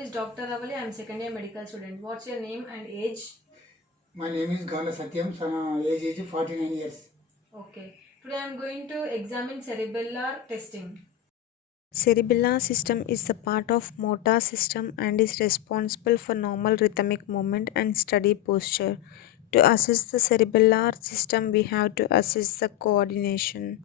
Is Dr. Ravali. I'm second year medical student. What's your name and age? My name is Gala Satyam. Age is 49 years. Okay. Today I'm going to examine cerebellar testing. Cerebellar system is a part of motor system and is responsible for normal rhythmic movement and steady posture. To assess the cerebellar system, we have to assess the coordination.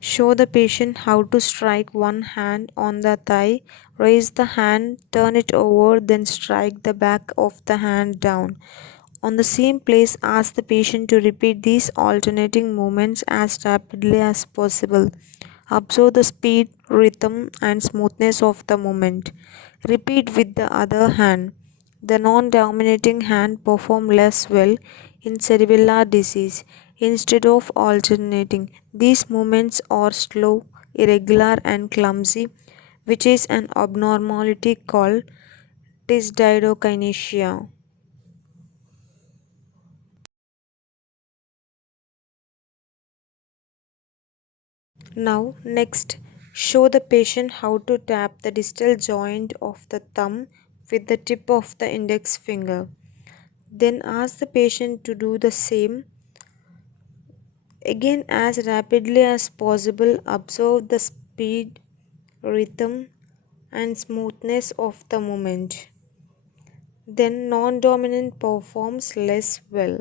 Show the patient how to strike one hand on the thigh, raise the hand, turn it over, then strike the back of the hand down. On the same place, ask the patient to repeat these alternating movements as rapidly as possible. Observe the speed, rhythm, and smoothness of the movement. Repeat with the other hand. The non dominating hand perform less well in cerebellar disease. Instead of alternating, these movements are slow, irregular, and clumsy, which is an abnormality called dysdiadokinesia. Now, next, show the patient how to tap the distal joint of the thumb with the tip of the index finger. Then ask the patient to do the same again as rapidly as possible. Observe the speed, rhythm, and smoothness of the movement. Then, non dominant performs less well.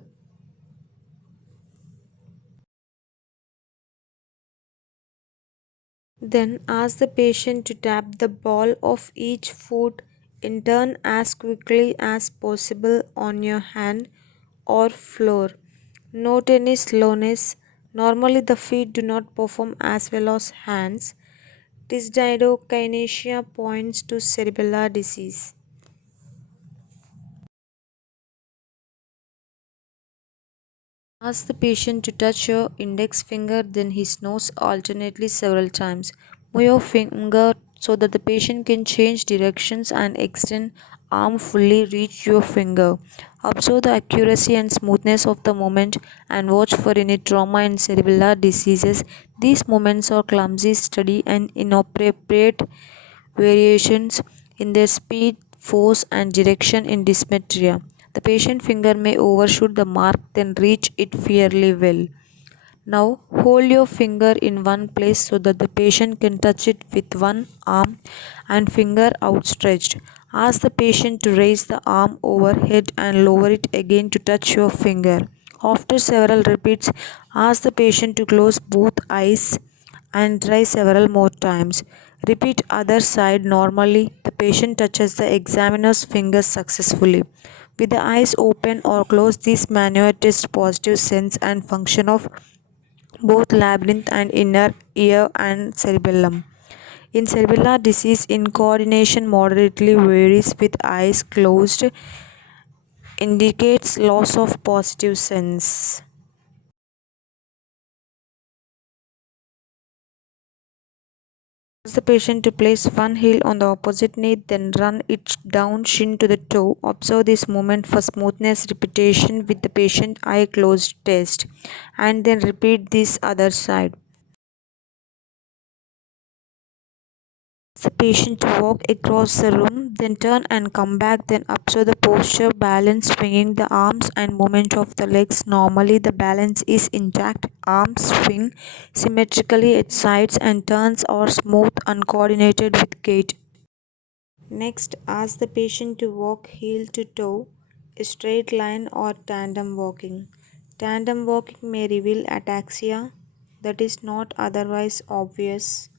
Then ask the patient to tap the ball of each foot in turn as quickly as possible on your hand or floor. Note any slowness. Normally the feet do not perform as well as hands. Dysdiadokinesia points to cerebellar disease. Ask the patient to touch your index finger then his nose alternately several times. Move your finger so that the patient can change directions and extend arm fully reach your finger. Observe the accuracy and smoothness of the movement and watch for any trauma in cerebellar diseases. These movements are clumsy, steady and inappropriate variations in their speed, force, and direction in dysmetria. The patient finger may overshoot the mark, then reach it fairly well. Now hold your finger in one place so that the patient can touch it with one arm and finger outstretched. Ask the patient to raise the arm overhead and lower it again to touch your finger. After several repeats, ask the patient to close both eyes and try several more times. Repeat other side normally. The patient touches the examiner's fingers successfully. With the eyes open or closed, this maneuver tests positive sense and function of both labyrinth and inner ear and cerebellum. In cerebellar disease, in coordination moderately varies with eyes closed, indicates loss of positive sense. Ask the patient to place one heel on the opposite knee, then run it down shin to the toe. Observe this movement for smoothness repetition with the patient eye closed test, and then repeat this other side. The patient to walk across the room, then turn and come back, then observe the posture, balance, swinging the arms and movement of the legs. Normally, the balance is intact. Arms swing symmetrically at sides and turns are smooth, uncoordinated with gait. Next, ask the patient to walk heel to toe, a straight line or tandem walking. Tandem walking may reveal ataxia that is not otherwise obvious.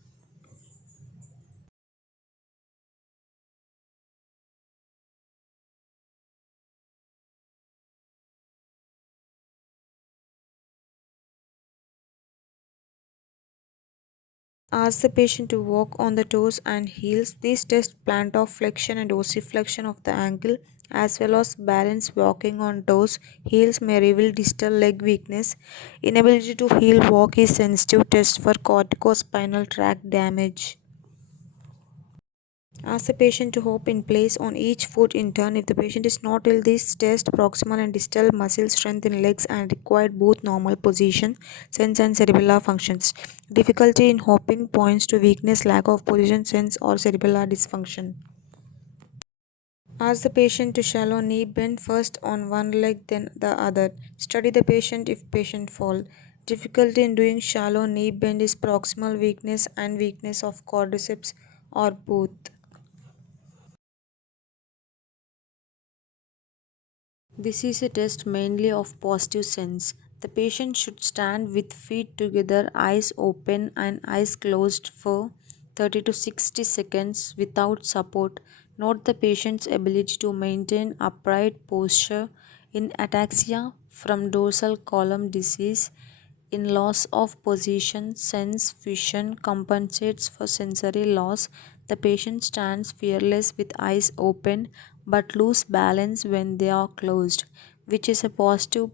Ask the patient to walk on the toes and heels. These test plantar flexion and dorsiflexion of the ankle as well as balance. Walking on toes, heels may reveal distal leg weakness. Inability to heel walk is sensitive test for corticospinal tract damage. Ask the patient to hop in place on each foot in turn. If the patient is not ill, this test proximal and distal muscle strength in legs and required both normal position, sense and cerebellar functions. Difficulty in hopping points to weakness, lack of position sense or cerebellar dysfunction. Ask the patient to shallow knee bend first on one leg then the other. Study the patient if patient fall. Difficulty in doing shallow knee bend is proximal weakness and weakness of quadriceps or both. This is a test mainly of positive sense. The patient should stand with feet together, eyes open and eyes closed for 30 to 60 seconds without support. Note the patient's ability to maintain upright posture in ataxia from dorsal column disease. In loss of position, sense fusion compensates for sensory loss. The patient stands fearless with eyes open but lose balance when they are closed, which is a positive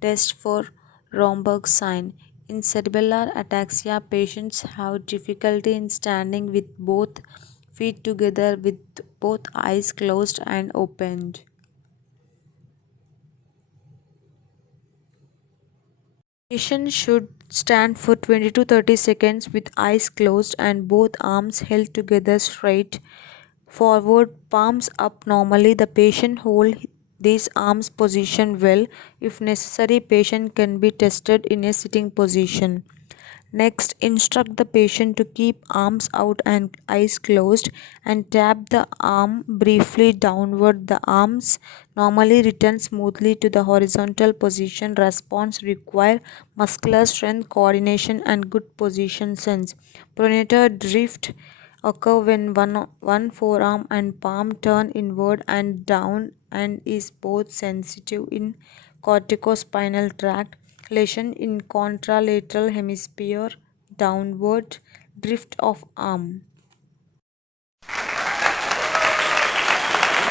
test for Romberg sign. In cerebellar ataxia, patients have difficulty in standing with both feet together with both eyes closed and opened. Patient should stand for 20 to 30 seconds with eyes closed and both arms held together straight forward, palms up. Normally, the patient hold these arms position well. If necessary, patient can be tested in a sitting position. Next, instruct the patient to keep arms out and eyes closed and tap the arm briefly downward. The arms normally return smoothly to the horizontal position. Response require muscular strength, coordination and good position sense. Pronator drift occur when one forearm and palm turn inward and down and is both sensitive in corticospinal tract. Lesion in contralateral hemisphere, downward drift of arm.